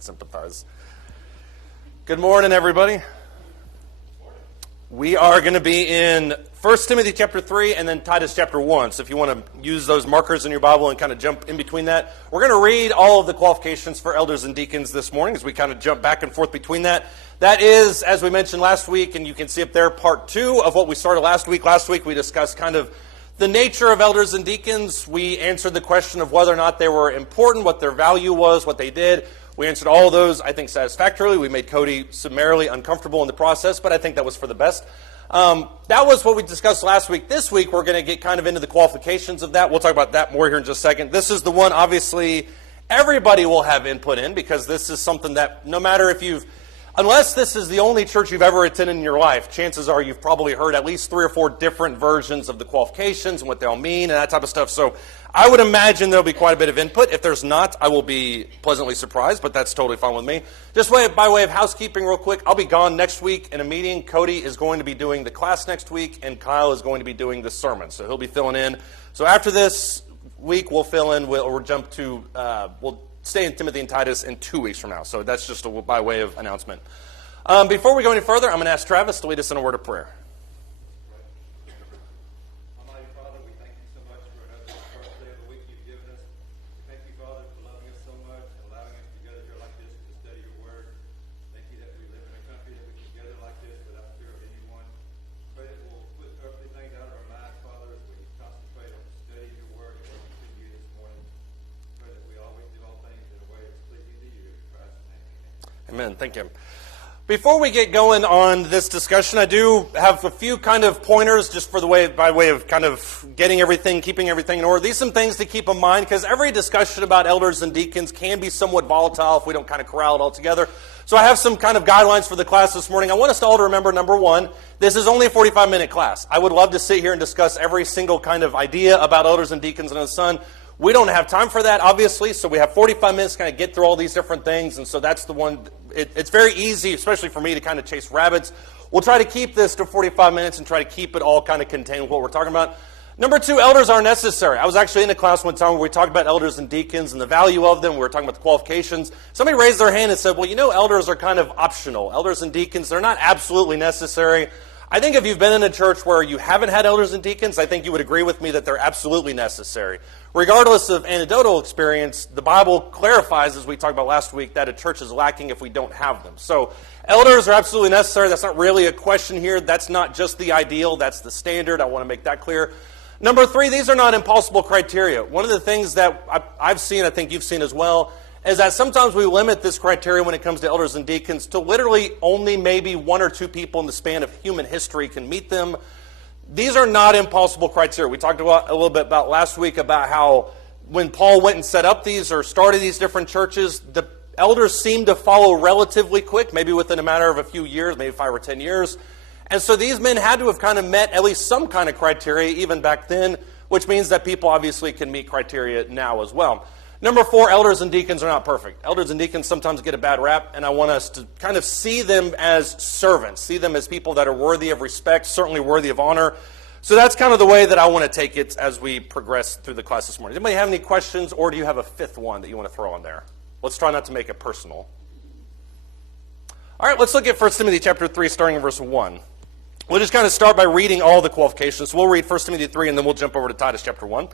can sympathize. Good morning, everybody. We are going to be in 1 Timothy chapter 3 and then Titus chapter 1. So if you want to use those markers in your Bible and kind of jump in between that, we're going to read all of the qualifications for elders and deacons this morning as we kind of jump back and forth between that. That is, as we mentioned last week, and you can see up there, part 2 of what we started last week. Last week we discussed kind of the nature of elders and deacons. We answered the question of whether or not they were important, what their value was, what they did. We answered all of those, I think, satisfactorily. We made Cody summarily uncomfortable in the process, but I think that was for the best. That was what we discussed last week. This week, we're going to get kind of into the qualifications of that. We'll talk about that more here in just a second. This is the one, obviously, everybody will have input in, because this is something that no matter if you've, unless this is the only church you've ever attended in your life, chances are you've probably heard at least 3 or 4 different versions of the qualifications and what they all mean and that type of stuff. So I would imagine there'll be quite a bit of input. If there's not, I will be pleasantly surprised, but that's totally fine with me. Just by way of housekeeping real quick, I'll be gone next week in a meeting. Cody is going to be doing the class next week, and Kyle is going to be doing the sermon. So he'll be filling in. So after this week, we'll fill in. We'll jump to, we'll stay in Timothy and Titus in 2 weeks from now. So that's just by way of announcement. Before we go any further, I'm going to ask Travis to lead us in a word of prayer. Almighty Father, we thank you so much for another first day of the week you've given us. We thank you, Father, for loving us so much and allowing us to gather here like this to study your word. Thank you that we live in a country that we can gather like this without fear of anyone. Pray that we'll put earthly things out of our minds, Father, as we concentrate on studying your word and working to you this morning. Pray that we always do all things in a way that's pleasing to you. In Christ's name, amen. Amen. Thank you. Before we get going on this discussion, I do have a few kind of pointers just for by way of kind of keeping everything in order. These are some things to keep in mind, because every discussion about elders and deacons can be somewhat volatile if we don't kind of corral it all together. So I have some kind of guidelines for the class this morning. I want us all to remember, number one, this is only a 45-minute class. I would love to sit here and discuss every single kind of idea about elders and deacons under the sun. We don't have time for that, obviously, so we have 45 minutes to kind of get through all these different things, and so that's the one. It's very easy, especially for me, to kind of chase rabbits. We'll try to keep this to 45 minutes and try to keep it all kind of contained with what we're talking about. Number 2, elders are necessary. I was actually in a class one time where we talked about elders and deacons and the value of them. We were talking about the qualifications. Somebody raised their hand and said, well, you know, elders are kind of optional. Elders and deacons, they're not absolutely necessary. I think if you've been in a church where you haven't had elders and deacons, I think you would agree with me that they're absolutely necessary. Regardless of anecdotal experience, the Bible clarifies, as we talked about last week, that a church is lacking if we don't have them. So elders are absolutely necessary. That's not really a question here. That's not just the ideal. That's the standard. I want to make that clear. Number 3, these are not impossible criteria. One of the things that I've seen, I think you've seen as well, is that sometimes we limit this criteria when it comes to elders and deacons to literally only maybe 1 or 2 people in the span of human history can meet them. These are not impossible criteria. We talked a little bit about last week about how when Paul went and set up these or started these different churches, the elders seemed to follow relatively quick, maybe within a matter of a few years, maybe 5 or 10 years. And so these men had to have kind of met at least some kind of criteria even back then, which means that people obviously can meet criteria now as well. Number 4, elders and deacons are not perfect. Elders and deacons sometimes get a bad rap, and I want us to kind of see them as servants, see them as people that are worthy of respect, certainly worthy of honor. So that's kind of the way that I want to take it as we progress through the class this morning. Anybody have any questions, or do you have a 5th one that you want to throw on there? Let's try not to make it personal. All right, let's look at 1 Timothy chapter 3, starting in verse 1. We'll just kind of start by reading all the qualifications. We'll read 1 Timothy 3, and then we'll jump over to Titus chapter 1.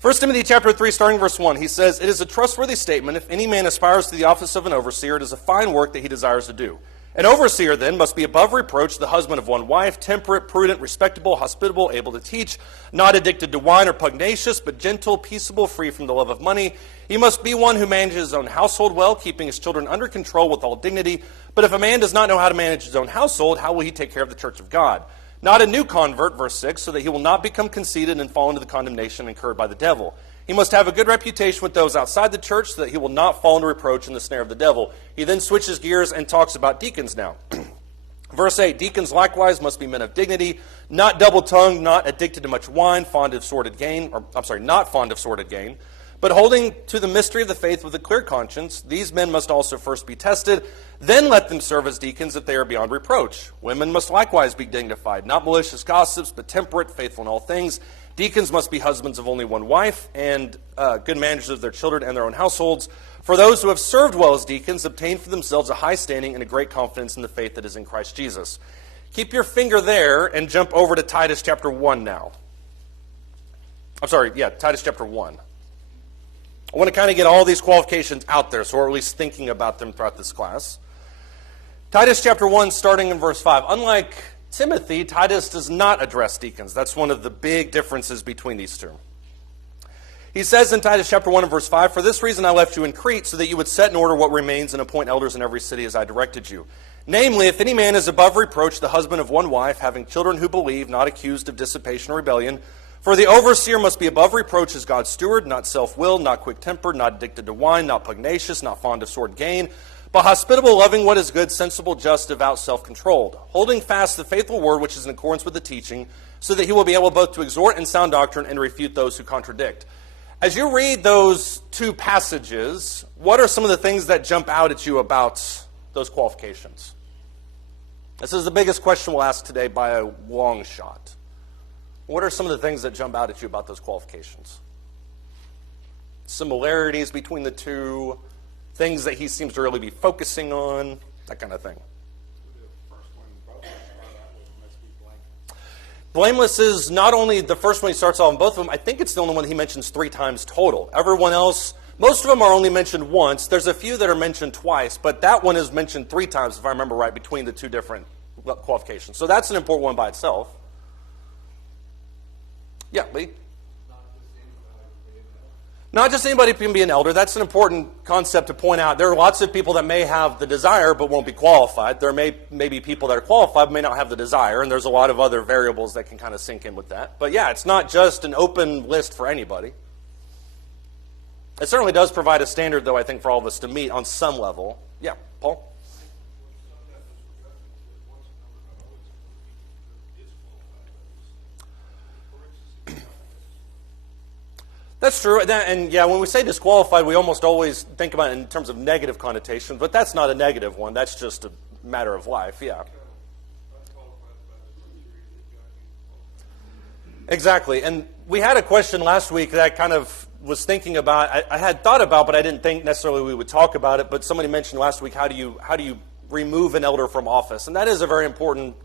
1 Timothy chapter 3, starting verse 1, he says, "It is a trustworthy statement. If any man aspires to the office of an overseer, it is a fine work that he desires to do. An overseer, then, must be above reproach, the husband of one wife, temperate, prudent, respectable, hospitable, able to teach, not addicted to wine or pugnacious, but gentle, peaceable, free from the love of money. He must be one who manages his own household well, keeping his children under control with all dignity. But if a man does not know how to manage his own household, how will he take care of the church of God? Not a new convert," verse 6, "so that he will not become conceited and fall into the condemnation incurred by the devil. He must have a good reputation with those outside the church, so that he will not fall into reproach in the snare of the devil." He then switches gears and talks about deacons now. Verse 8, "Deacons likewise must be men of dignity, not double-tongued, not addicted to much wine, not fond of sordid gain, but holding to the mystery of the faith with a clear conscience. These men must also first be tested. Then let them serve as deacons if they are beyond reproach. Women must likewise be dignified, not malicious gossips, but temperate, faithful in all things. Deacons must be husbands of only one wife, and good managers of their children and their own households. For those who have served well as deacons obtain for themselves a high standing and a great confidence in the faith that is in Christ Jesus. Keep your finger there and jump over to Titus chapter 1 now. Titus chapter 1. I want to kind of get all these qualifications out there, so we're at least thinking about them throughout this class. Titus chapter 1, starting in verse 5. Unlike Timothy, Titus does not address deacons. That's one of the big differences between these two. He says in Titus chapter 1 and verse 5, "For this reason I left you in Crete, so that you would set in order what remains and appoint elders in every city as I directed you. Namely, if any man is above reproach, the husband of one wife, having children who believe, not accused of dissipation or rebellion. For the overseer must be above reproach as God's steward, not self-willed, not quick-tempered, not addicted to wine, not pugnacious, not fond of sword gain, but hospitable, loving what is good, sensible, just, devout, self-controlled, holding fast the faithful word which is in accordance with the teaching, so that he will be able both to exhort in sound doctrine and refute those who contradict." As you read those two passages, what are some of the things that jump out at you about those qualifications? This is the biggest question we'll ask today by a long shot. What are some of the things that jump out at you about those qualifications? Similarities between the two, things that he seems to really be focusing on, that kind of thing. Blameless is not only the first one he starts off on both of them, I think it's the only one he mentions 3 times total. Everyone else, most of them are only mentioned once. There's a few that are mentioned twice, but that one is mentioned 3 times, if I remember right, between the two different qualifications. So that's an important one by itself. Yeah, Lee? Not just anybody can be an elder. That's an important concept to point out. There are lots of people that may have the desire but won't be qualified. There may be people that are qualified but may not have the desire, and there's a lot of other variables that can kind of sink in with that. But yeah, it's not just an open list for anybody. It certainly does provide a standard, though, I think, for all of us to meet on some level. Yeah, Paul? That's true. And yeah, when we say disqualified, we almost always think about it in terms of negative connotations, but that's not a negative one. That's just a matter of life, yeah. Exactly. And we had a question last week that I kind of was thinking about. I had thought about, but I didn't think necessarily we would talk about it. But somebody mentioned last week, how do you remove an elder from office? And that is a very important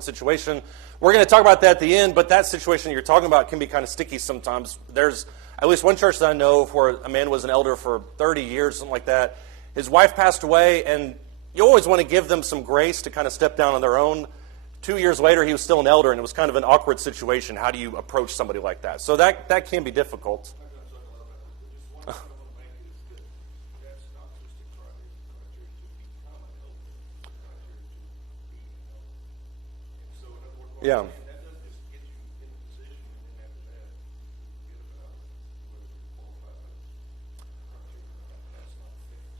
situation. We're going to talk about that at the end, but that situation you're talking about can be kind of sticky sometimes. There's at least one church that I know where a man was an elder for 30 years, something like that. His wife passed away, and you always want to give them some grace to kind of step down on their own. 2 years later, he was still an elder, and it was kind of an awkward situation. How do you approach somebody like that? So that can be difficult. Yeah.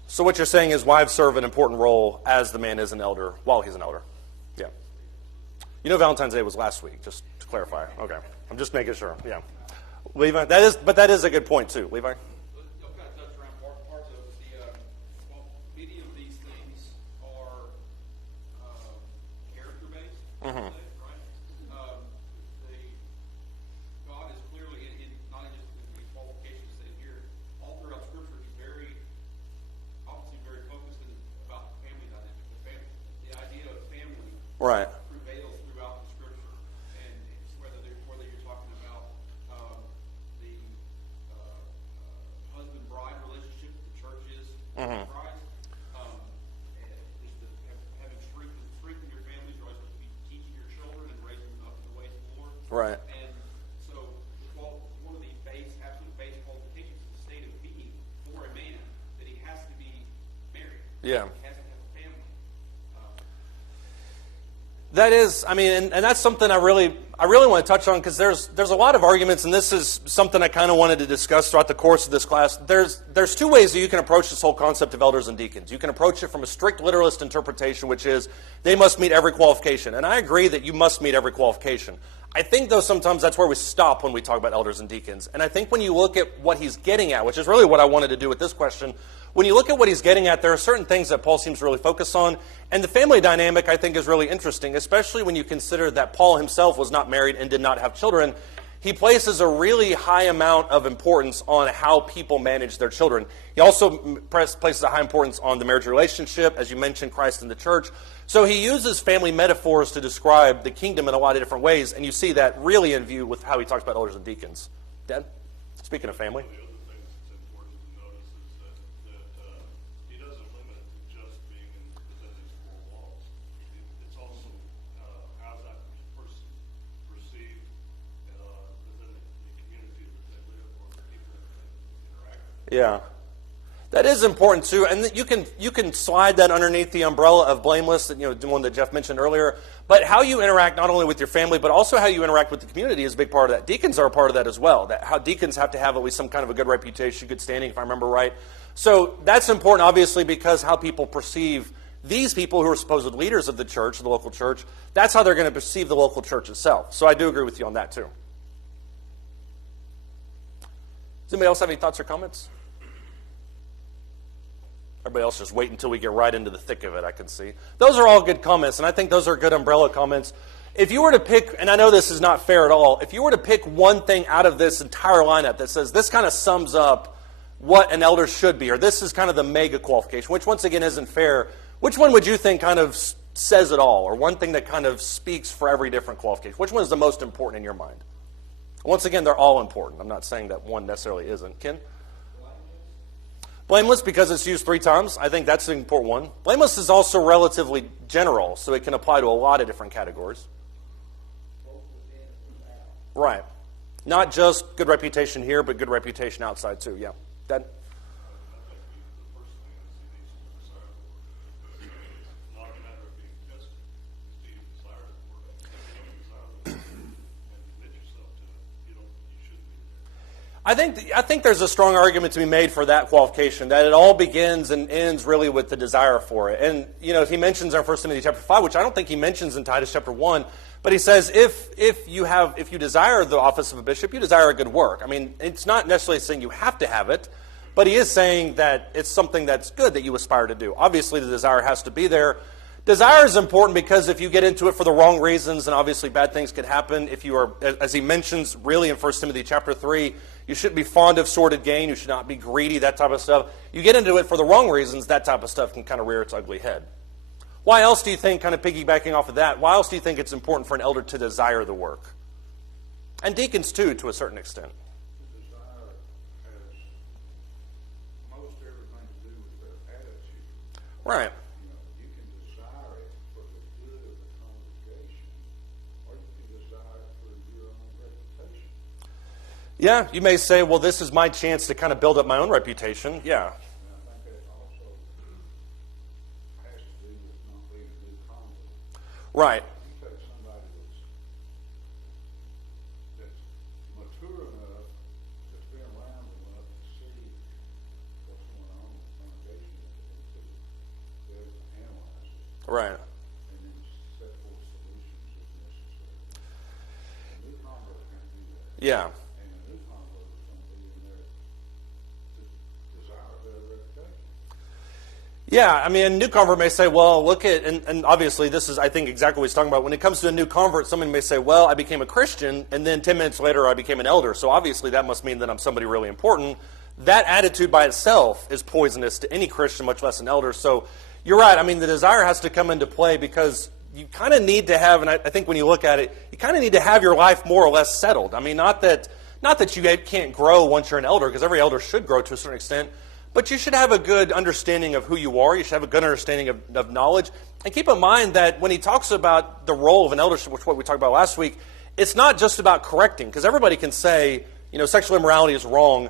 So what you're saying is wives serve an important role as the man is an elder while he's an elder. Yeah. You know Valentine's Day was last week, just to clarify. Okay. I'm just making sure. Yeah. Levi, that is a good point too. Levi? Mm-hmm. God is clearly, not just in the qualifications that here, all throughout Scripture, he's obviously very focused about family dynamics. The idea of family Right. prevails throughout the Scripture, and it's whether you're talking about the husband-bride relationship that the church is in Christ. Strengthen your families, you're always supposed to be teaching your children and raising them up in the ways of the Lord. Right. And so, one of the absolute base qualifications is the state of being for a man, that he has to be married. Yeah. He has to have a family. That is, I mean, and that's something I really want to touch on, because there's a lot of arguments, and this is something I kind of wanted to discuss throughout the course of this class. There's 2 ways that you can approach this whole concept of elders and deacons. You can approach it from a strict literalist interpretation, which is they must meet every qualification. And I agree that you must meet every qualification. I think, though, sometimes that's where we stop when we talk about elders and deacons. And I think when you look at what he's getting at, which is really what I wanted to do with this question, when you look at what he's getting at, there are certain things that Paul seems to really focus on. And the family dynamic, I think, is really interesting, especially when you consider that Paul himself was not married and did not have children. he places a really high amount of importance on how people manage their children. He also places a high importance on the marriage relationship, as you mentioned, Christ and the church. So he uses family metaphors to describe the kingdom in a lot of different ways, and you see that really in view with how he talks about elders and deacons. Dad, speaking of family. One of the other things that's important to notice is that he doesn't limit it to just being within these four walls. It's also how's that person perceived within the community that they live or the people that they interact with. Yeah. That is important too, and you can slide that underneath the umbrella of blameless, the one that Jeff mentioned earlier. But how you interact not only with your family, but also how you interact with the community is a big part of that. Deacons are a part of that as well. That how deacons have to have at least some kind of a good reputation, good standing, if I remember right. So that's important, obviously, because how people perceive these people who are supposed leaders of the church, the local church. That's how they're going to perceive the local church itself. So I do agree with you on that too. Does anybody else have any thoughts or comments? Everybody else just wait until we get right into the thick of it, I can see. Those are all good comments, and I think those are good umbrella comments. If you were to pick, and I know this is not fair at all, if you were to pick one thing out of this entire lineup that says this kind of sums up what an elder should be, or this is kind of the mega qualification, which once again isn't fair, which one would you think kind of says it all, or one thing that kind of speaks for every different qualification? Which one is the most important in your mind? Once again, they're all important. I'm not saying that one necessarily isn't. Ken? Blameless, because it's used 3 times. I think that's an important one. Blameless is also relatively general, so it can apply to a lot of different categories. Right. Not just good reputation here, but good reputation outside too. Yeah. Dad? I think there's a strong argument to be made for that qualification, that it all begins and ends really with the desire for it. And, he mentions in 1 Timothy chapter 5, which I don't think he mentions in Titus chapter 1, but he says if you desire the office of a bishop, you desire a good work. I mean, it's not necessarily saying you have to have it, but he is saying that it's something that's good that you aspire to do. Obviously, the desire has to be there. Desire is important because if you get into it for the wrong reasons, then obviously bad things could happen. If you are, as he mentions really in 1 Timothy chapter 3, you shouldn't be fond of sordid gain. You should not be greedy, that type of stuff. You get into it for the wrong reasons, that type of stuff can kind of rear its ugly head. Why else do you think, kind of piggybacking off of that, why else do you think it's important for an elder to desire the work? And deacons too, to a certain extent. Desire has most everything to do with their attitude. Right. You can desire it for the good of the congregation, or you can desire it for your own reputation. Yeah, you may say, well, this is my chance to kind of build up my own reputation. Yeah. And I think that also has to do with not being a new convert. Right. You take somebody that's mature enough, that's been around enough to see what's going on in the congregation, to be able to analyze it, Right. and then set forth solutions if necessary. A new convert can't do that. Yeah. And a new convert is going to be in there to desire a better reputation. Yeah, I mean, a new convert may say, well, look at, and obviously this is, I think, exactly what he's talking about. When it comes to a new convert, someone may say, well, I became a Christian, and then 10 minutes later I became an elder, so obviously that must mean that I'm somebody really important. That attitude by itself is poisonous to any Christian, much less an elder. So you're right. I mean, the desire has to come into play because you kind of need to have, and I think when you look at it, you kind of need to have your life more or less settled. I mean, not that you can't grow once you're an elder, because every elder should grow to a certain extent, but you should have a good understanding of who you are. You should have a good understanding of knowledge. And keep in mind that when he talks about the role of an eldership, which is what we talked about last week, it's not just about correcting, because everybody can say, sexual immorality is wrong.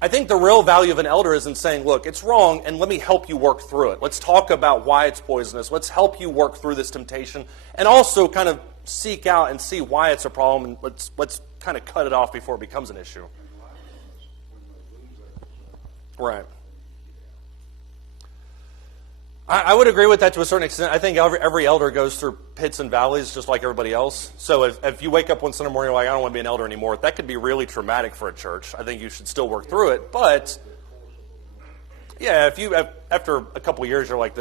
I think the real value of an elder is in saying, look, it's wrong, and let me help you work through it. Let's talk about why it's poisonous. Let's help you work through this temptation, and also kind of seek out and see why it's a problem, and let's kind of cut it off before it becomes an issue. Right. I would agree with that to a certain extent. I think every elder goes through pits and valleys just like everybody else. So if you wake up one Sunday morning, you're like, I don't want to be an elder anymore, that could be really traumatic for a church. I think you should still work through it. But, yeah, if you after a couple of years, you're like,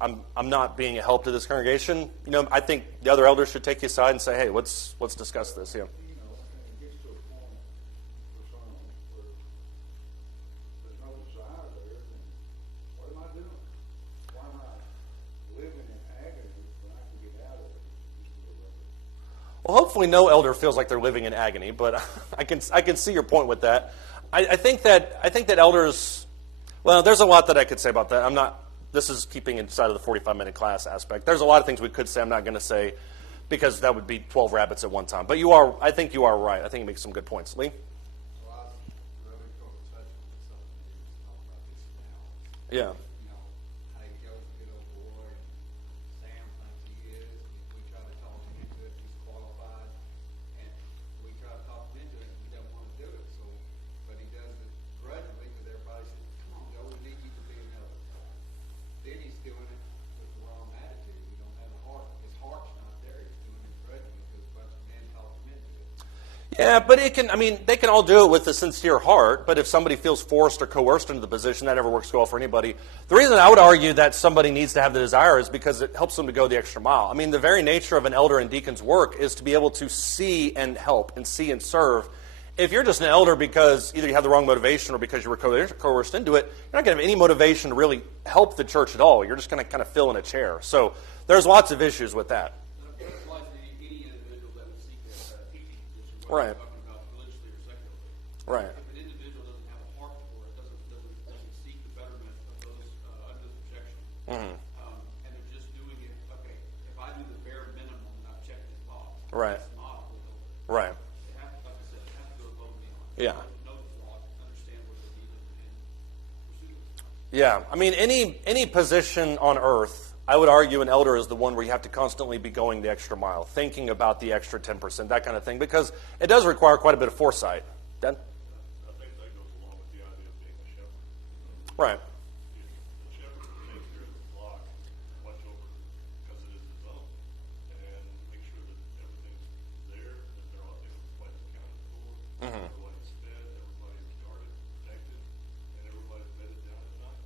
I'm not being a help to this congregation, I think the other elders should take you aside and say, hey, let's discuss this. Yeah. It gets to a Well, hopefully no elder feels like they're living in agony, but I can see your point with that. I think that elders, well, there's a lot that I could say about that. This is keeping inside of the 45-minute class aspect. There's a lot of things we could say I'm not going to say because that would be 12 rabbits at one time. But I think you are right. I think you make some good points. Lee? Well, I was really going to touch on something you were talking about this now. Yeah. You know, how he goes to get old boy, and Sam thinks he is, and we try to talk him into it, he's qualified, and we try to talk him into it, and he doesn't want to do it, so, but he does it grudgingly, because everybody says, come on, Joe, we need you to be an elder. Then he's doing it with the wrong attitude, he don't have a heart, his heart's not there, he's doing it grudgingly, because a bunch of men talk him into it. Yeah, but they can all do it with a sincere heart, but if somebody feels forced or coerced into the position, that never works well for anybody. The reason I would argue that somebody needs to have the desire is because it helps them to go the extra mile. I mean, the very nature of an elder and deacon's work is to be able to see and help and see and serve. If you're just an elder because either you have the wrong motivation or because you were coerced into it, you're not going to have any motivation to really help the church at all. You're just going to kind of fill in a chair. So there's lots of issues with that. That applies to any individual that would seek a teaching position, whether Right. you're talking about religiously or secularly. Right. If an individual doesn't have a heart for it, doesn't seek the betterment of those under subjection, and they're just doing it, okay, if I do the bare minimum and I've checked this box, Right. that's not a good elder. Right. They have, like I said, they have to go above and beyond. Yeah. Know the flaw, understand what they need, and pursue it. Yeah, I mean, any position on earth, I would argue an elder is the one where you have to constantly be going the extra mile, thinking about the extra 10%, that kind of thing, because it does require quite a bit of foresight. Dan? I think that goes along with the idea of being a shepherd. Right. The shepherd takes care of the flock, watch over it, because it is his own, and make sure that everything's there, that everybody's accounted for, everybody's fed, everybody's guarded, protected, and everybody's bedded down at night.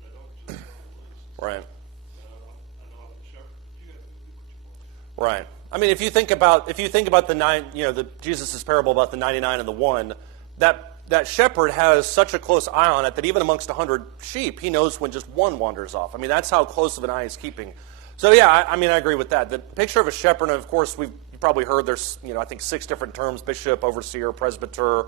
They don't just throw them loose. Right. I know I'm a shepherd, but you have to do what you want. Right. I mean, if you think about the Jesus' parable about the 99 and the 1, that shepherd has such a close eye on it that even amongst 100 sheep, he knows when just one wanders off. I mean, that's how close of an eye he's keeping. So yeah, I agree with that. The picture of a shepherd, and of course, you probably heard there's, I think 6 different terms: bishop, overseer, presbyter.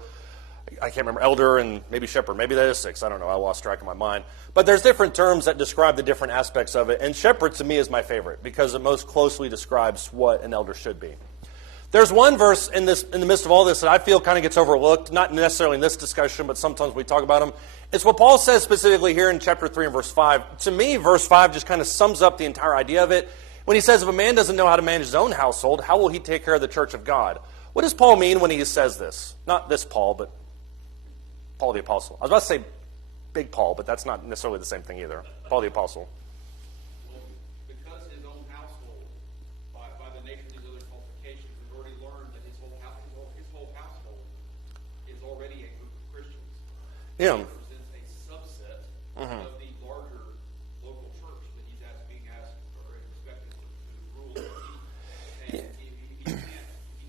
I can't remember, elder, and maybe shepherd. Maybe that is 6. I don't know. I lost track of my mind. But there's different terms that describe the different aspects of it. And shepherd, to me, is my favorite because it most closely describes what an elder should be. There's one verse in the midst of all this that I feel kind of gets overlooked, not necessarily in this discussion, but sometimes we talk about them. It's what Paul says specifically here in chapter 3 and verse 5. To me, verse 5 just kind of sums up the entire idea of it. When he says, if a man doesn't know how to manage his own household, how will he take care of the church of God? What does Paul mean when he says this? Not this Paul, but Paul the Apostle. I was about to say Big Paul, but that's not necessarily the same thing either. Paul the Apostle. Well, because his own household, by the nature of these other qualifications, we've already learned that his whole household is already a group of Christians. Yeah. It represents a subset of the larger local church that he's being asked or expected to rule and lead. And he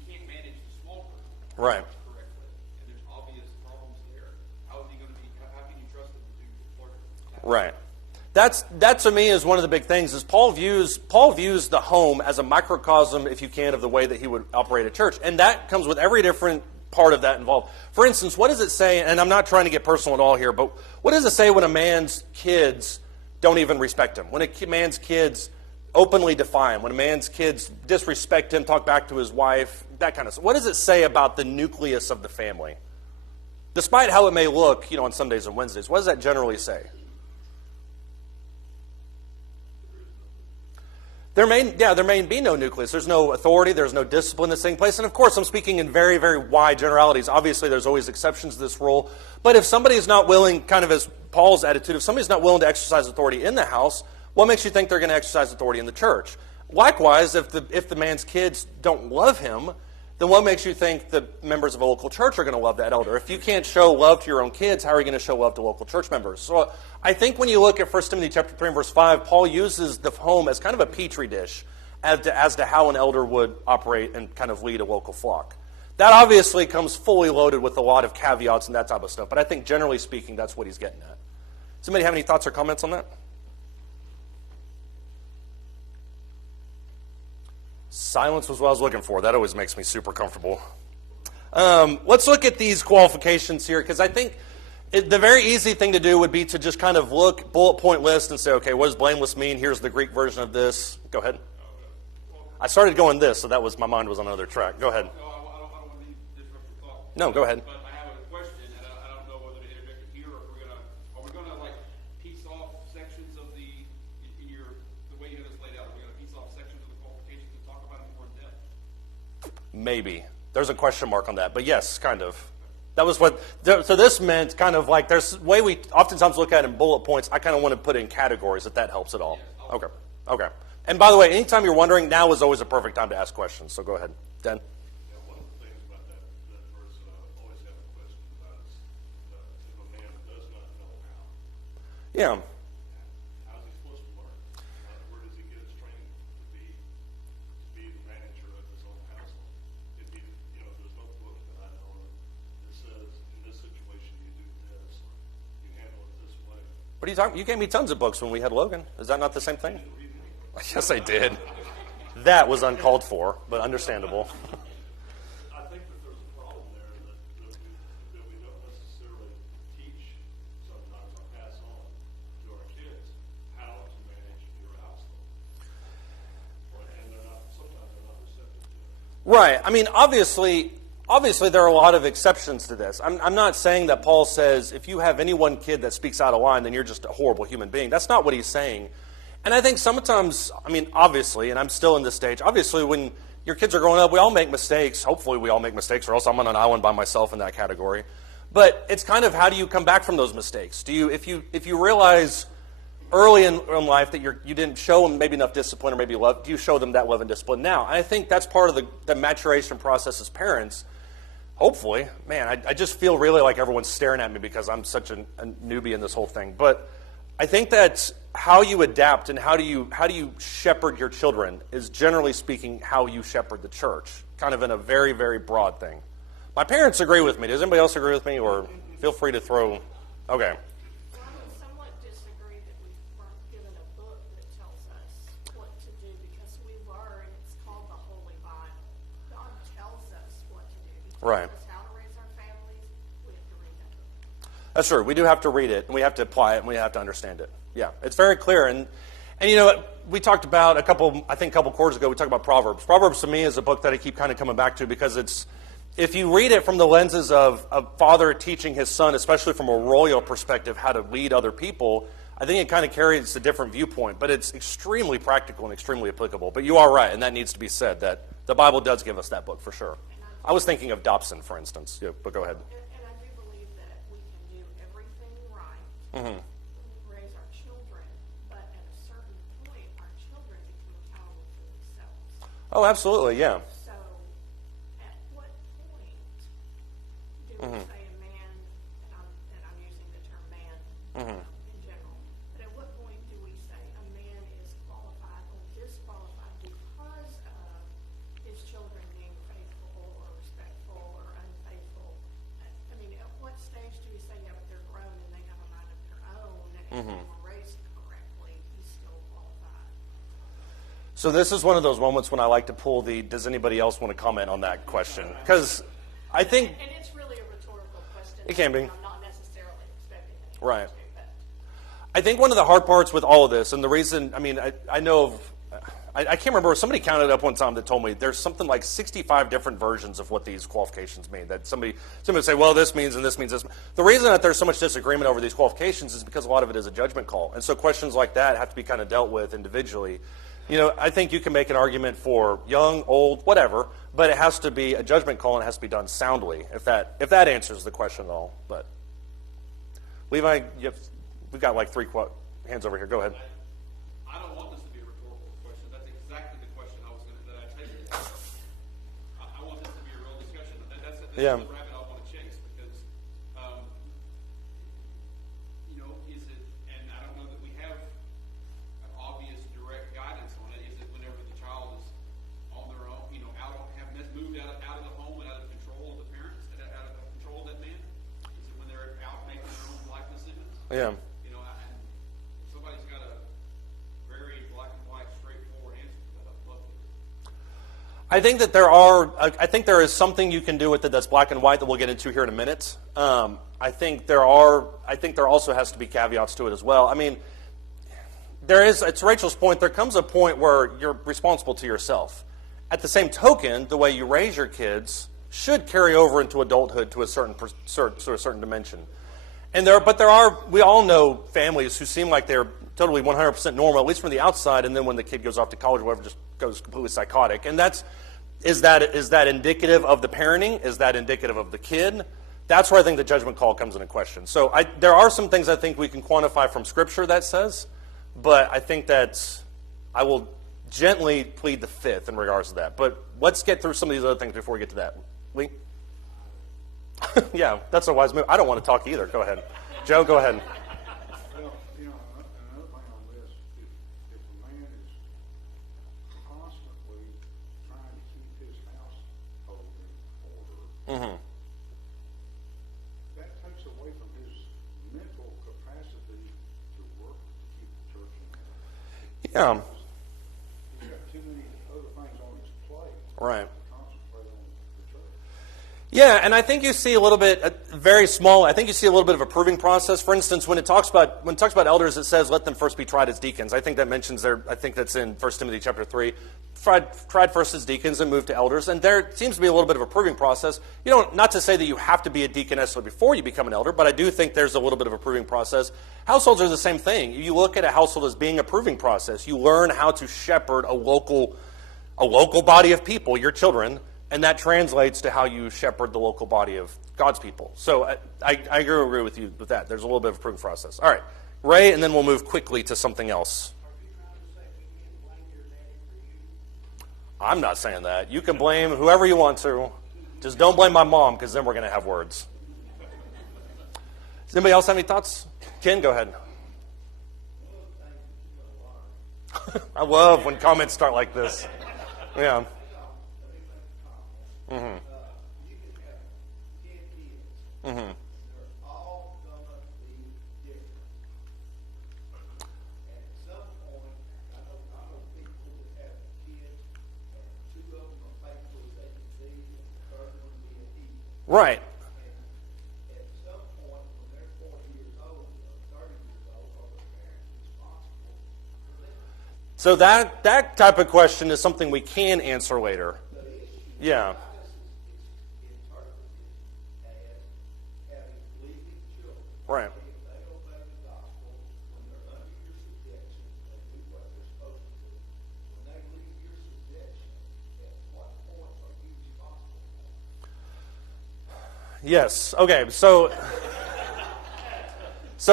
can't manage the small group Right. correctly, and there's obvious problems there. How is he going to be? How can you trust him to do larger? Right. That to me is one of the big things. Is Paul views the home as a microcosm, if you can, of the way that he would operate a church, and that comes with every different part of that involved. For instance, what does it say? And I'm not trying to get personal at all here, but what does it say when a man's kids don't even respect him? When a man's kids openly defy him? When a man's kids disrespect him, talk back to his wife, that kind of stuff? What does it say about the nucleus of the family? Despite how it may look, on Sundays and Wednesdays, what does that generally say? There may be no nucleus. There's no authority. There's no discipline that's taking place. And of course, I'm speaking in very, very wide generalities. Obviously, there's always exceptions to this rule. But if somebody is not willing, kind of as Paul's attitude, if somebody's not willing to exercise authority in the house, what makes you think they're going to exercise authority in the church? Likewise, if the man's kids don't love him, then what makes you think the members of a local church are going to love that elder? If you can't show love to your own kids, how are you going to show love to local church members? So I think when you look at 1 Timothy chapter 3 and verse 5, Paul uses the home as kind of a petri dish as to how an elder would operate and kind of lead a local flock. That obviously comes fully loaded with a lot of caveats and that type of stuff, but I think generally speaking, that's what he's getting at. Does anybody have any thoughts or comments on that? Silence was what I was looking for. That always makes me super comfortable. Let's look at these qualifications here, because I think the very easy thing to do would be to just kind of look bullet point list and say, okay, what does blameless mean? Here's the Greek version of this. Go ahead. I started going this, so that was, my mind was on another track. Go ahead. No, I don't want to disrupt your thought. No, go ahead. But I have a question, and I don't know whether to interject it here, or if are we gonna like piece off sections of the way you have this laid out? Are we gonna piece off sections of the qualifications and talk about them more in depth? Maybe. There's a question mark on that, but yes, kind of. That was what, so this meant kind of like, there's a way we oftentimes look at it in bullet points. I kind of want to put it in categories, if that helps at all. Okay. Okay. And by the way, anytime you're wondering, now is always a perfect time to ask questions. So go ahead. Den? Yeah, one of the things about that verse that I always have a question about is if a man does not know how, Yeah. how's he supposed to learn? Where does he get his training to be the manager of his own household? If he, there's no book that I know of that says in this situation you do this, or you handle it this way. What are you talking? You gave me tons of books when we had Logan. Is that not the same thing? Yes, I did. That was uncalled for, but understandable. I think that there's a problem there that we don't necessarily teach sometimes or pass on to our kids how to manage your household. And sometimes they're not receptive to it. Right. I mean, obviously there are a lot of exceptions to this. I'm not saying that Paul says if you have any one kid that speaks out of line, then you're just a horrible human being. That's not what he's saying. And I think sometimes, obviously, and I'm still in this stage, obviously when your kids are growing up, we all make mistakes. Hopefully we all make mistakes, or else I'm on an island by myself in that category. But it's kind of, how do you come back from those mistakes? If you realize early in life that you didn't show them maybe enough discipline or maybe love, do you show them that love and discipline now? And I think that's part of the maturation process as parents. Hopefully. Man, I just feel really like everyone's staring at me because I'm such a newbie in this whole thing. But I think that how you adapt and how do you shepherd your children is, generally speaking, how you shepherd the church, kind of in a very, very broad thing. My parents agree with me. Does anybody else agree with me? Or feel free to throw... Okay. Well, I would somewhat disagree that we weren't given a book that tells us what to do, because we were, and it's called the Holy Bible. God tells us what to do. He tells Right. us how to raise our families. We have to read that book. That's true. We do have to read it, and we have to apply it, and we have to understand it. Yeah, it's very clear. And we talked about a couple quarters ago, we talked about Proverbs. Proverbs, to me, is a book that I keep kind of coming back to, because if you read it from the lenses of a father teaching his son, especially from a royal perspective, how to lead other people, I think it kind of carries a different viewpoint. But it's extremely practical and extremely applicable. But you are right, and that needs to be said, that the Bible does give us that book for sure. I was thinking of Dobson, for instance. Yeah, but go ahead. And I do believe that we can do everything right. Mm-hmm. Raise our children, but at a certain point, our children become accountable for themselves. Oh, absolutely, yeah. So, at what point do we say a man, and I'm using the term man in general, but at what point do we say a man is qualified or disqualified because of his children being faithful or respectful or unfaithful? I mean, at what stage do we say, yeah, but they're grown and they have a mind of their own, and if they were raised correctly, he's still qualified? So this is one of those moments when I like to pull the, does anybody else want to comment on that question? Because I think... And it's really a rhetorical question. It can be. I'm not necessarily expecting anyone Right. to, but I think one of the hard parts with all of this, and the reason, I know of, I can't remember, somebody counted up one time that told me there's something like 65 different versions of what these qualifications mean. That somebody would say, well, this means and this means this. The reason that there's so much disagreement over these qualifications is because a lot of it is a judgment call. And so questions like that have to be kind of dealt with individually. I think you can make an argument for young, old, whatever, but it has to be a judgment call and it has to be done soundly, if that answers the question at all. But Levi, we've got like three hands over here. Go ahead. I don't want this to be a rhetorical question. That's exactly the question I take it. I want this to be a real discussion. That's Yeah. the rabbit I want to chase, because, is it, and I don't know that we have an obvious direct guidance on it. Is it whenever the child is on their own, moved out of the home and out of control of the parents, out of control of that man? Is it when they're out making their own life decisions? Yeah. Somebody's got a very black and white, straightforward answer to that. I'd love to. I think that there is something you can do with it that's black and white that we'll get into here in a minute. I think there also has to be caveats to it as well. I mean, it's Rachel's point, there comes a point where you're responsible to yourself. At the same token, the way you raise your kids should carry over into adulthood to a certain dimension. We all know families who seem like they're totally 100% normal, at least from the outside, and then when the kid goes off to college or whatever, just goes completely psychotic. And is that indicative of the parenting? Is that indicative of the kid? That's where I think the judgment call comes into question. So there are some things I think we can quantify from Scripture that says, but I think that I will gently plead the fifth in regards to that. But let's get through some of these other things before we get to that. Lee? Yeah, that's a wise move. I don't want to talk either. Go ahead. Joe, go ahead. Well, another thing on this, if a man is constantly trying to keep his household in order, that takes away from his mental capacity to work to keep the church in order. Yeah. He's got too many other things on his plate. Right. To concentrate on the church. Yeah, and I think you see a little bit, I think you see a little bit of a proving process. For instance, when it talks about elders, it says, let them first be tried as deacons. I think that mentions I think that's in 1 Timothy chapter 3. Tried first as deacons and moved to elders. And there seems to be a little bit of a proving process. Not to say that you have to be a deacon necessarily before you become an elder, but I do think there's a little bit of a proving process. Households are the same thing. You look at a household as being a proving process. You learn how to shepherd a local body of people, your children, and that translates to how you shepherd the local body of God's people. So I agree with you with that. There's a little bit of a proving process. All right, Ray, and then we'll move quickly to something else. I'm not saying that. You can blame whoever you want to. Just don't blame my mom, because then we're going to have words. Does anybody else have any thoughts? Ken, go ahead. I love when comments start like this. Yeah. Mm-hmm. You can have 10 kids. Mm-hmm. They're all going to be different. And at some point, I know people that have kids, and 2 of them are faithful as they can be, and the third one be a heathen. Right. And at some point, when they're 40 years old or 30 years old, are the parents responsible for them? So that type of question is something we can answer later. Yeah. Right. If they obey the gospel, when they're under your subjection, they do what they're supposed to do. When they leave your subjection, at what point are you responsible for them? Yes. Okay. So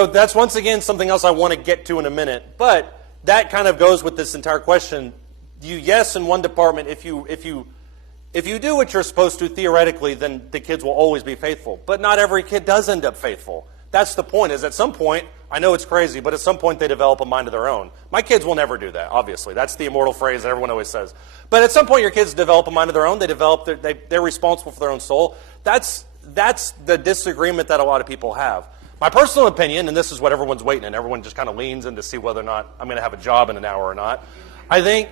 that's once again something else I want to get to in a minute. But that kind of goes with this entire question. Yes, in one department, if you do what you're supposed to theoretically, then the kids will always be faithful. But not every kid does end up faithful. That's the point, is at some point, I know it's crazy, but at some point they develop a mind of their own. My kids will never do that, obviously. That's the immortal phrase that everyone always says. But at some point your kids develop a mind of their own. They're responsible for their own soul. That's the disagreement that a lot of people have. My personal opinion, and this is what everyone's waiting, and everyone just kind of leans in to see whether or not I'm going to have a job in an hour or not. I think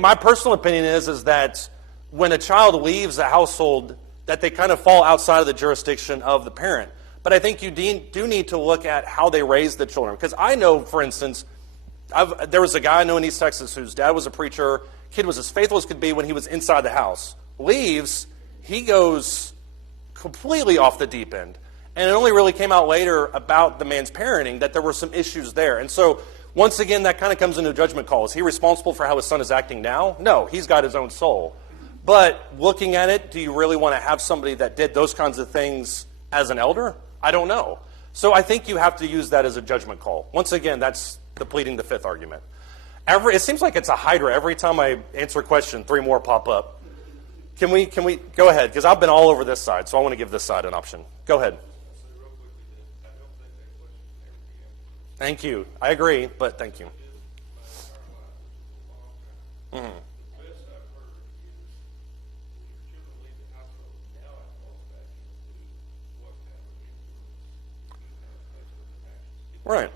my personal opinion is that when a child leaves a household, that they kind of fall outside of the jurisdiction of the parent. But I think you do need to look at how they raise the children. Because I know, for instance, there was a guy I know in East Texas whose dad was a preacher. Kid was as faithful as could be when he was inside the house. Leaves, he goes completely off the deep end. And it only really came out later about the man's parenting that there were some issues there. And so, once again, that kind of comes into a judgment call. Is he responsible for how his son is acting now? No, he's got his own soul. But looking at it, do you really want to have somebody that did those kinds of things as an elder? I don't know. So I think you have to use that as a judgment call. Once again, that's the pleading the fifth argument. It seems like it's a hydra. Every time I answer a question, 3 more pop up. Can we go ahead? Because I've been all over this side, so I want to give this side an option. Go ahead. Thank you. I agree, but thank you. Mm-hmm. Right.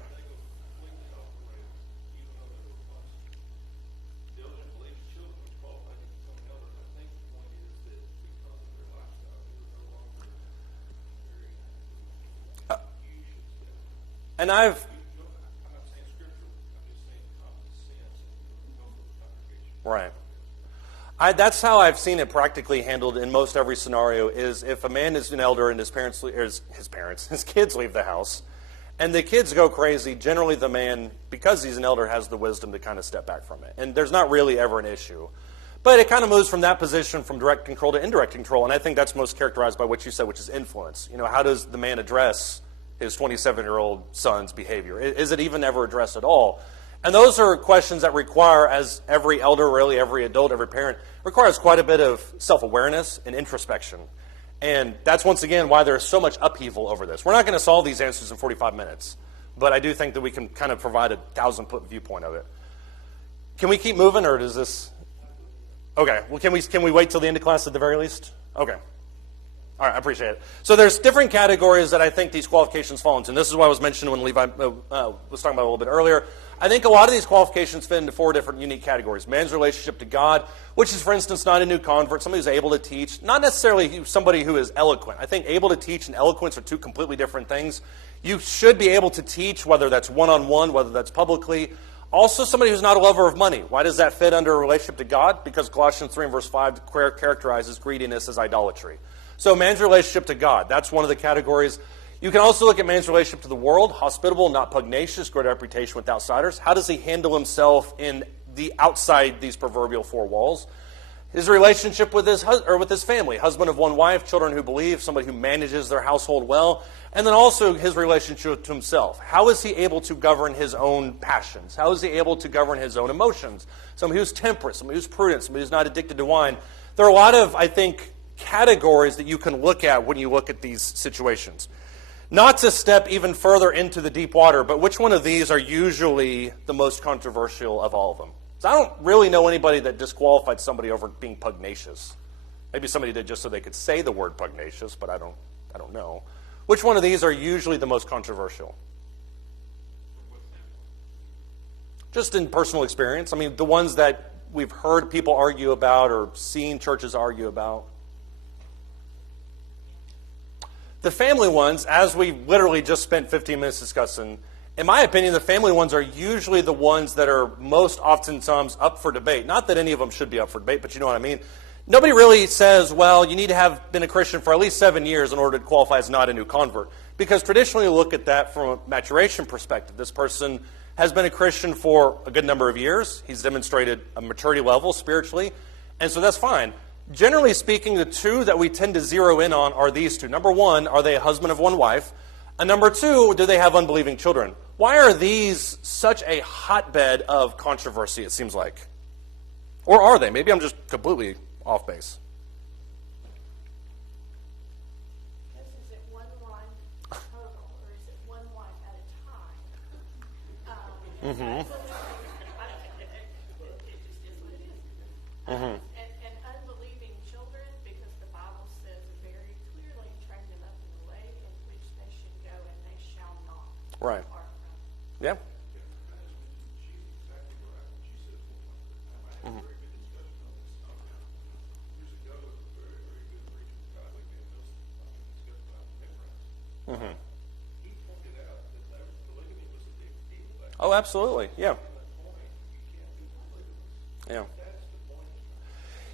And I'm not saying scriptural, I'm just saying common sense and comfort of the congregation. Right. That's how I've seen it practically handled in most every scenario, is if a man is an elder and his kids leave the house, and the kids go crazy, generally the man, because he's an elder, has the wisdom to kind of step back from it. And there's not really ever an issue. But it kind of moves from that position from direct control to indirect control, and I think that's most characterized by what you said, which is influence. How does the man address his 27-year-old son's behavior? Is it even ever addressed at all? And those are questions that require, as every elder, really every adult, every parent, requires quite a bit of self-awareness and introspection. And that's, once again, why there's so much upheaval over this. We're not going to solve these answers in 45 minutes, but I do think that we can kind of provide a 1,000-foot viewpoint of it. Can we keep moving, or does this... Okay, well, can we wait till the end of class at the very least? Okay. All right, I appreciate it. So there's different categories that I think these qualifications fall into. And this is what I was mentioning when Levi was talking about a little bit earlier. I think a lot of these qualifications fit into 4 different unique categories. Man's relationship to God, which is, for instance, not a new convert, somebody who's able to teach, not necessarily somebody who is eloquent. I think able to teach and eloquence are 2 completely different things. You should be able to teach, whether that's one-on-one, whether that's publicly. Also, somebody who's not a lover of money. Why does that fit under a relationship to God? Because Colossians 3 and verse 5 characterizes greediness as idolatry. So man's relationship to God, that's one of the categories. You can also look at man's relationship to the world, hospitable, not pugnacious, good reputation with outsiders. How does he handle himself in the outside these proverbial 4 walls? His relationship with his family, husband of 1 wife, children who believe, somebody who manages their household well, and then also his relationship to himself. How is he able to govern his own passions? How is he able to govern his own emotions? Somebody who's temperate, somebody who's prudent, somebody who's not addicted to wine. There are a lot of, I think, categories that you can look at when you look at these situations. Not to step even further into the deep water, but which one of these are usually the most controversial of all of them? So I don't really know anybody that disqualified somebody over being pugnacious. Maybe somebody did just so they could say the word pugnacious, but I don't know. Which one of these are usually the most controversial? Just in personal experience. I mean, the ones that we've heard people argue about or seen churches argue about. The family ones, as we literally just spent 15 minutes discussing, in my opinion, the family ones are usually the ones that are most oftentimes up for debate. Not that any of them should be up for debate, but you know what I mean. Nobody really says, well, you need to have been a Christian for at least 7 years in order to qualify as not a new convert. Because traditionally you look at that from a maturation perspective. This person has been a Christian for a good number of years. He's demonstrated a maturity level spiritually, and so that's fine. Generally speaking, the 2 that we tend to zero in on are these 2. Number 1, are they a husband of 1 wife? And number 2, do they have unbelieving children? Why are these such a hotbed of controversy, it seems like? Or are they? Maybe I'm just completely off base. This is it one wife total, or is it one wife at a time? It just is what it is. And unbelieving children, because the Bible says very clearly, train them up in the way in which they should go, and they shall not Right. depart from it. Yeah. She's exactly right. She said, I had a very good discussion on this years ago with a very, very good preacher, godly man, discussed about temperance. He pointed out that polygamy was a big deal back then. Oh, absolutely. Yeah. At that point, you can't be polygamous. Yeah. That's the point.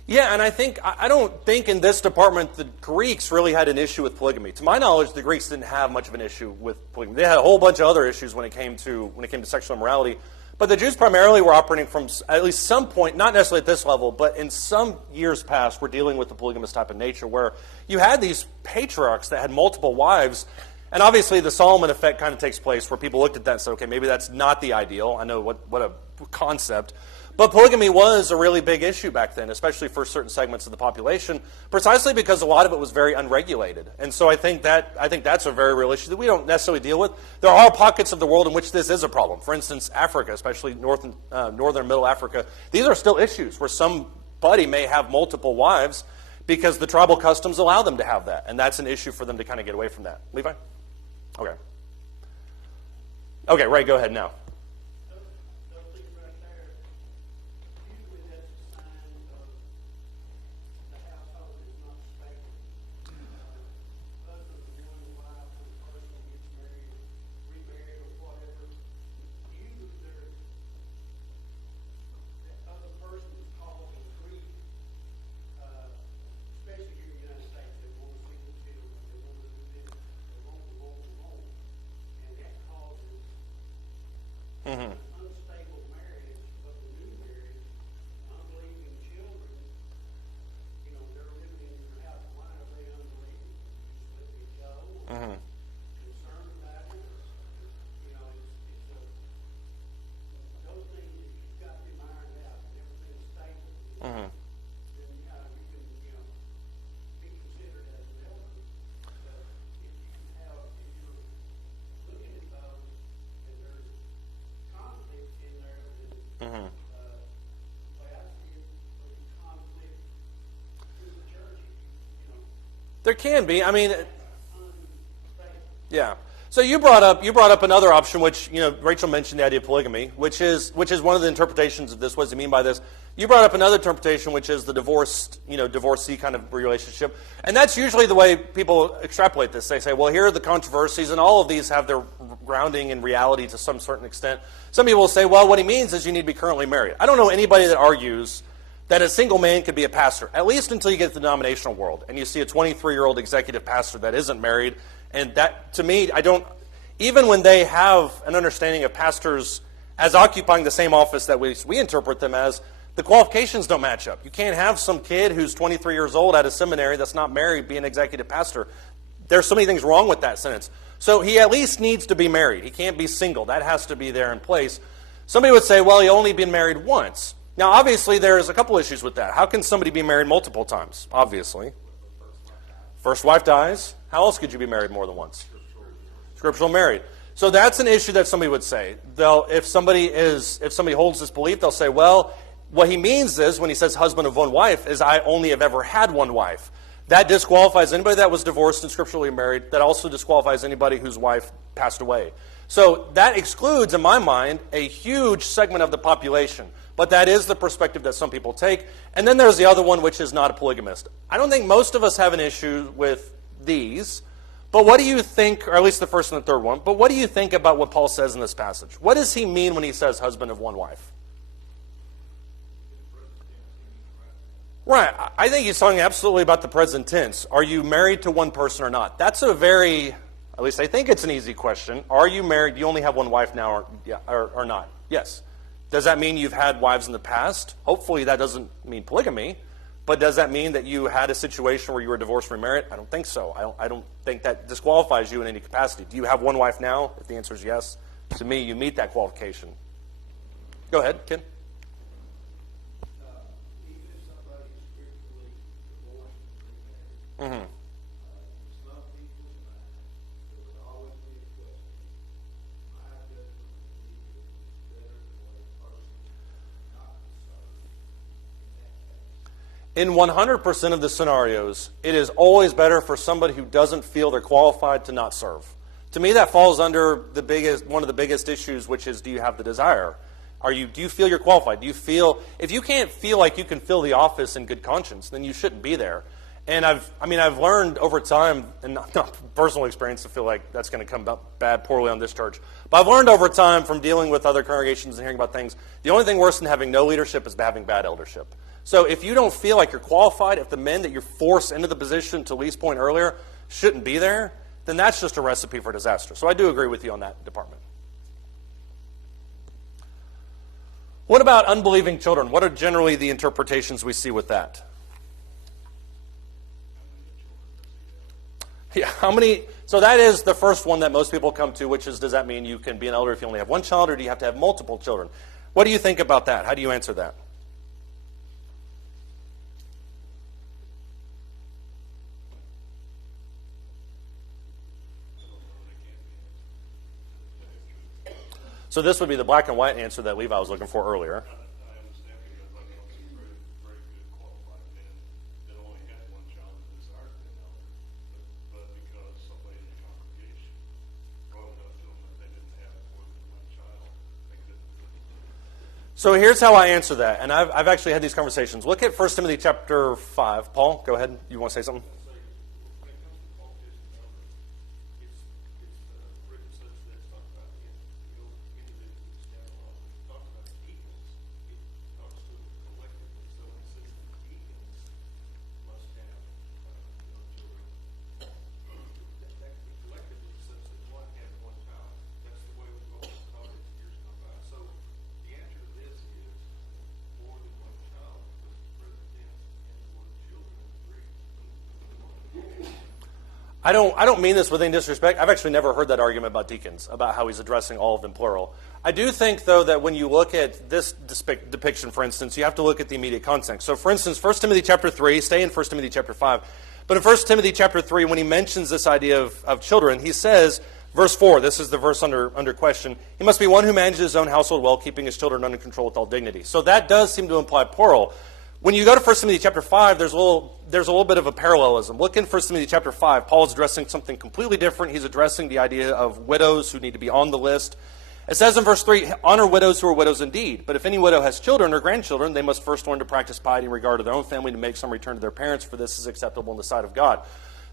Yeah, and I don't think in this department the Greeks really had an issue with polygamy. To my knowledge, the Greeks didn't have much of an issue with polygamy. They had a whole bunch of other issues when it came to sexual immorality. But the Jews primarily were operating from at least some point, not necessarily at this level, but in some years past, were dealing with the polygamous type of nature, where you had these patriarchs that had multiple wives. And obviously the Solomon effect kind of takes place, where people looked at that and said, okay, maybe that's not the ideal. I know what a concept. But polygamy was a really big issue back then, especially for certain segments of the population, precisely because a lot of it was very unregulated. And so I think that's a very real issue that we don't necessarily deal with. There are pockets of the world in which this is a problem. For instance, Africa, especially northern middle Africa, these are still issues where somebody may have multiple wives because the tribal customs allow them to have that. And that's an issue for them to kind of get away from that. Levi? Okay. Okay, Ray, go ahead now. Those things right there, usually that's a sign of the household is not stable. Husband of 1 wife, when the person gets married, remarried, or unstable marriage, but the new marriage, unbelieving children, you know, they're living in your house. Why are they unbelieving? You just let it go, or concerned about it, or, you know, it's those things that you've got them ironed out and everything's stable. Then, yeah, you can, you know, be considered as an elder. But if you're looking at those and there's conflict in there, then, the way I see it, there'll be conflict in the church, you know, There can be. I mean, unstable. yeah. So you brought up another option, which, you know, Rachel mentioned the idea of polygamy, which is one of the interpretations of this. What does he mean by this? You brought up another interpretation, which is the divorcee kind of relationship, and that's usually the way people extrapolate this. They say, well, here are the controversies, and all of these have their grounding in reality to some certain extent. Some people will say, well, what he means is you need to be currently married. I don't know anybody that argues that a single man could be a pastor, at least until you get to the denominational world, and you see a 23-year-old executive pastor that isn't married. And that, to me, even when they have an understanding of pastors as occupying the same office that we interpret them as, the qualifications don't match up. You can't have some kid who's 23 years old at a seminary that's not married be an executive pastor. There's so many things wrong with that sentence. So he at least needs to be married. He can't be single. That has to be there in place. Somebody would say, well, he only been married once. Now, obviously, there's a couple issues with that. How can somebody be married multiple times? Obviously. First wife dies. How else could you be married more than once? Scriptural married. So that's an issue that somebody would say. If somebody holds this belief, they'll say, well, what he means is, when he says husband of one wife, is I only have ever had one wife. That disqualifies anybody that was divorced and scripturally married. That also disqualifies anybody whose wife passed away. So that excludes, in my mind, a huge segment of the population. But that is the perspective that some people take. And then there's the other one, which is not a polygamist. I don't think most of us have an issue with these. But what do you think, or at least the first and the third one, but what do you think about what Paul says in this passage? What does he mean when he says husband of one wife? Right. I think he's talking absolutely about the present tense. Are you married to one person or not? That's a very, at least I think it's an easy question. Are you married? Do you only have one wife now or not? Yes. Does that mean you've had wives in the past? Hopefully that doesn't mean polygamy. But does that mean that you had a situation where you were divorced and remarried? I don't think so. I don't think that disqualifies you in any capacity. Do you have one wife now? If the answer is yes, to me, you meet that qualification. Go ahead, Ken. Even if somebody's spiritually divorced and remarried, some people's mind, there would always be a question. My judgment would be that it's better for a person not to serve in that case. In 100% of the scenarios, it is always better for somebody who doesn't feel they're qualified to not serve. To me, that falls under one of the biggest issues, which is, do you have the desire? Do you feel you're qualified? If you can't feel like you can fill the office in good conscience, then you shouldn't be there. And I've learned over time, and not personal experience to feel like that's going to come up poorly on this church, but I've learned over time from dealing with other congregations and hearing about things, the only thing worse than having no leadership is having bad eldership. So if you don't feel like you're qualified, if the men that you're forced into the position, to Lee's point earlier, shouldn't be there, then that's just a recipe for disaster. So I do agree with you on that department. What about unbelieving children? What are generally the interpretations we see with that? Yeah, how many? So that is the first one that most people come to, which is, does that mean you can be an elder if you only have one child, or do you have to have multiple children? What do you think about that? How do you answer that? So this would be the black and white answer that Levi was looking for earlier. I understand, because I know some very, very good qualified men that only had one child and desired to be an elder, but because somebody in the congregation brought it up to them that they didn't have more than one child, they couldn't do it. So here's how I answer that, and I've actually had these conversations. Look at 1 Timothy chapter 5. Paul, go ahead. You want to say something? When it comes to qualifications of elder, it's written such that it's talked about individuals stand alone. It talks about deacons. It talks to them collectively. So when it says the deacons must have children, that could be collectively such that one had one child. That's the way we've always taught it years gone by. So I don't mean this with any disrespect. I've actually never heard that argument about deacons, about how he's addressing all of them plural. I do think, though, that when you look at this depiction, for instance, you have to look at the immediate context. So, for instance, 1 Timothy chapter 3, stay in 1 Timothy chapter 5. But in 1 Timothy chapter 3, when he mentions this idea of children, he says, verse 4, this is the verse under question, he must be one who manages his own household well, keeping his children under control with all dignity. So that does seem to imply plural. When you go to 1 Timothy chapter 5, there's a little bit of a parallelism. Look in 1 Timothy chapter 5. Paul is addressing something completely different. He's addressing the idea of widows who need to be on the list. It says in verse 3, honor widows who are widows indeed. But if any widow has children or grandchildren, they must first learn to practice piety in regard to their own family to make some return to their parents, for this is acceptable in the sight of God.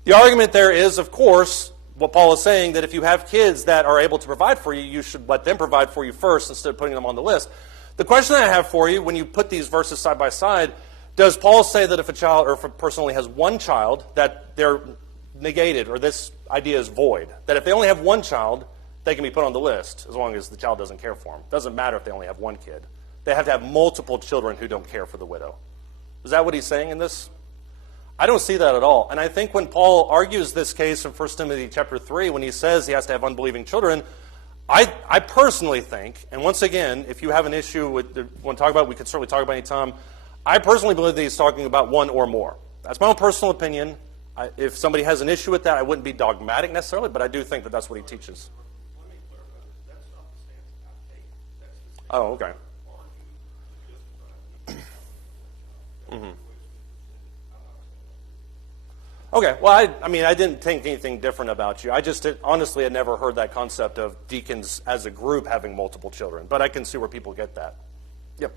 The argument there is, of course, what Paul is saying, that if you have kids that are able to provide for you, you should let them provide for you first instead of putting them on the list. The question I have for you, when you put these verses side by side, does Paul say that if a child, or if a person only has one child, that they're negated, or this idea is void? That if they only have one child, they can be put on the list, as long as the child doesn't care for them. It doesn't matter if they only have one kid. They have to have multiple children who don't care for the widow. Is that what he's saying in this? I don't see that at all. And I think when Paul argues this case in 1 Timothy chapter 3, when he says he has to have unbelieving children, I personally think, and once again, if you have an issue with want to talk about, we could certainly talk about any time. I personally believe that he's talking about one or more. That's my own personal opinion. If somebody has an issue with that, I wouldn't be dogmatic necessarily, but I do think that that's what he teaches. Let me clarify this. That's not the stance I take. That's the stance Oh, okay. Okay, well, I mean, I didn't think anything different about you. I just honestly had never heard that concept of deacons as a group having multiple children, but I can see where people get that. Yep.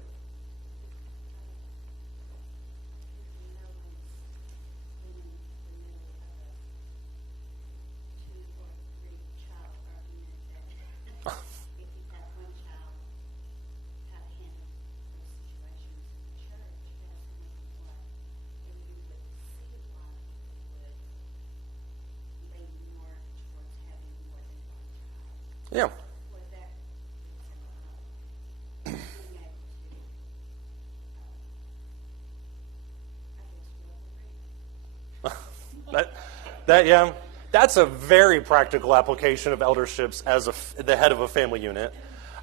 Yeah. Yeah, that's a very practical application of elderships as the head of a family unit.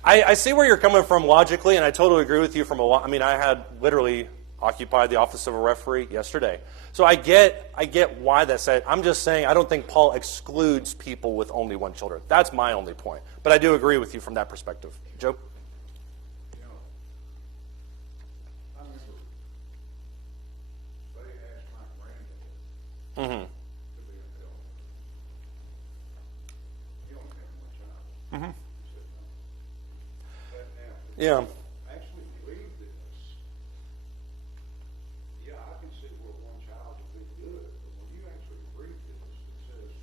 I see where you're coming from logically, and I totally agree with you from I mean, I had literally occupied the office of a referee yesterday. So I get why that's said. I'm just saying I don't think Paul excludes people with only one children. That's my only point. But I do agree with you from that perspective. Joe? You know, I remember they asked my granddad Mm-hmm. to be an elder. He only had one child. Mm-hmm. He said no. But now, if Yeah. you actually believe this, yeah, I can see where one child would be good, but when you actually read this, it says,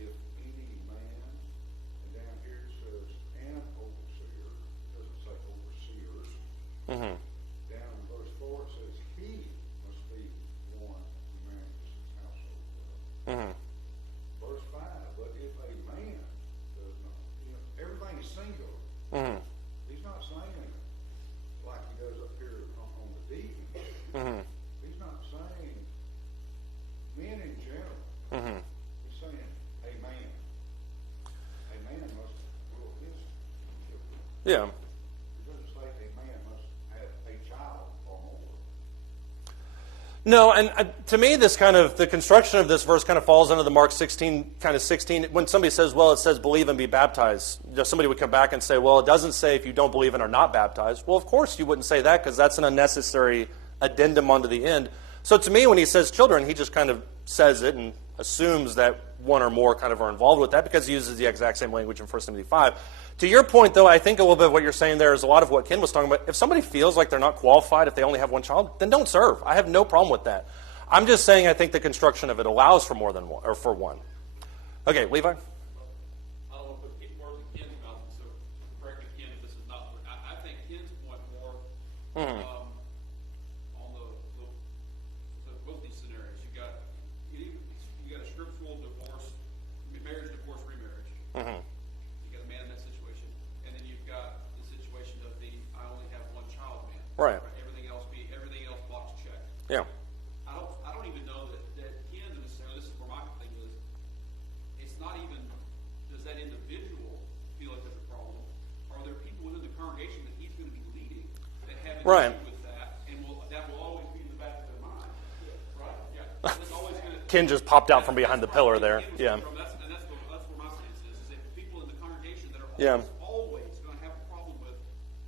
if any man, and down here it says, an overseer, it doesn't say overseers. Mm-hmm. Down in verse 4, it says, he must be one who manages his household well. Mm-hmm. Verse 5, but if a man does not, everything is singular. Mm-hmm. He's not saying like he does up here on the deacon. Mm-hmm. He's not saying men in general. Mm-hmm. He's saying a man. A man must rule his children. Yeah. He doesn't say a man must have a child or more. No, and to me, the construction of this verse kind of falls under the Mark 16, kind of 16. When somebody says, well, it says believe and be baptized, somebody would come back and say, well, it doesn't say if you don't believe and are not baptized. Well, of course you wouldn't say that because that's an unnecessary addendum onto the end. So to me, when he says children, he just kind of says it and assumes that one or more kind of are involved with that because he uses the exact same language in 1 Timothy 5. To your point, though, I think a little bit of what you're saying there is a lot of what Ken was talking about. If somebody feels like they're not qualified if they only have one child, then don't serve. I have no problem with that. I'm just saying I think the construction of it allows for more than one, or for one. Okay, Levi? I don't want to put words in Ken's mouth, so correct me, Ken, if this is not. I think Ken's point more on both these scenarios. You got a scriptural divorce, marriage, divorce, remarriage. Mm-hmm. You got a man in that situation, and then you've got the situation of the I only have one child man. Right. Everything else box checked. Yeah. I don't even know that Ken necessarily. This is where my thing is. Right. with that, and that will always be in the back of their mind, right? Yeah, that's always going to. Ken just popped out from behind the pillar there. Yeah. That's where my stance is that people in the congregation that are Yeah. always going to have a problem with,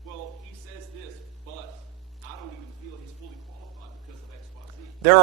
well, he says this, but I don't even feel he's fully qualified because of X, Y, Z. There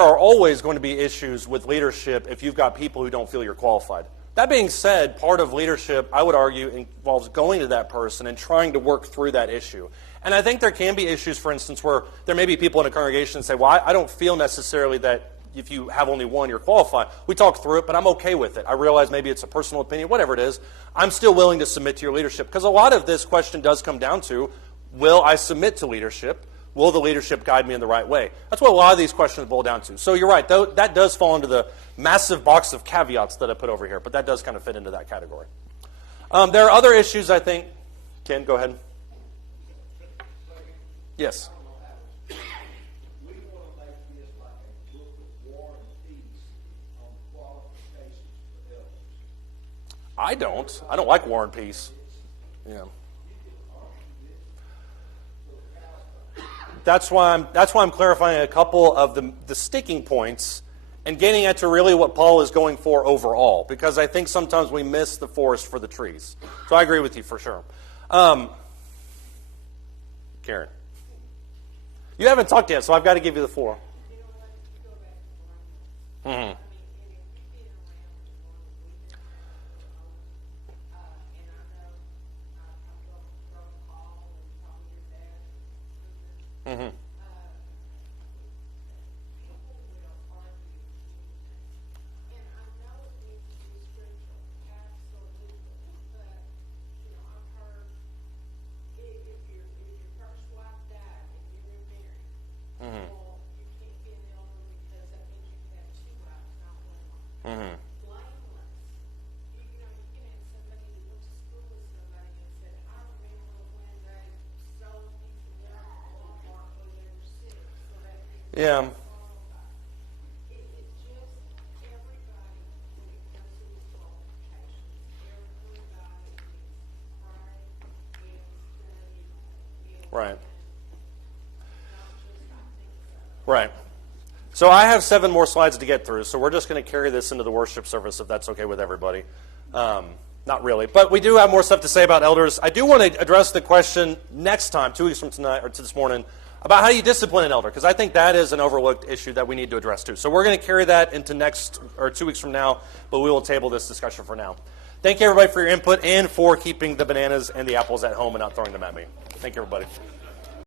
are always going to be issues with leadership if you've got people who don't feel you're qualified. That being said, part of leadership, I would argue, involves going to that person and trying to work through that issue. And I think there can be issues, for instance, where there may be people in a congregation that say, well, I don't feel necessarily that if you have only one, you're qualified. We talk through it, but I'm okay with it. I realize maybe it's a personal opinion, whatever it is. I'm still willing to submit to your leadership. Because a lot of this question does come down to, will I submit to leadership? Will the leadership guide me in the right way? That's what a lot of these questions boil down to. So you're right, though, that does fall into the massive box of caveats that I put over here, but that does kind of fit into that category. There are other issues, I think. Ken, go ahead. Yes. We want to make this like a book of war and peace on qualifications for elders. I don't like War and Peace. Yeah. That's why I'm clarifying a couple of the sticking points and getting at to really what Paul is going for overall, because I think sometimes we miss the forest for the trees. So I agree with you for sure. Karen, you haven't talked yet, so I've got to give you the floor. Mm-hmm. Mm-hmm. Mm-hmm. Yeah. Right. Right. So I have 7 more slides to get through, so we're just going to carry this into the worship service if that's okay with everybody. Not really, but we do have more stuff to say about elders. I do want to address the question next time, 2 weeks from tonight or to this morning, about how you discipline an elder, because I think that is an overlooked issue that we need to address too. So we're going to carry that into 2 weeks from now, but we will table this discussion for now. Thank you, everybody, for your input and for keeping the bananas and the apples at home and not throwing them at me. Thank you, everybody.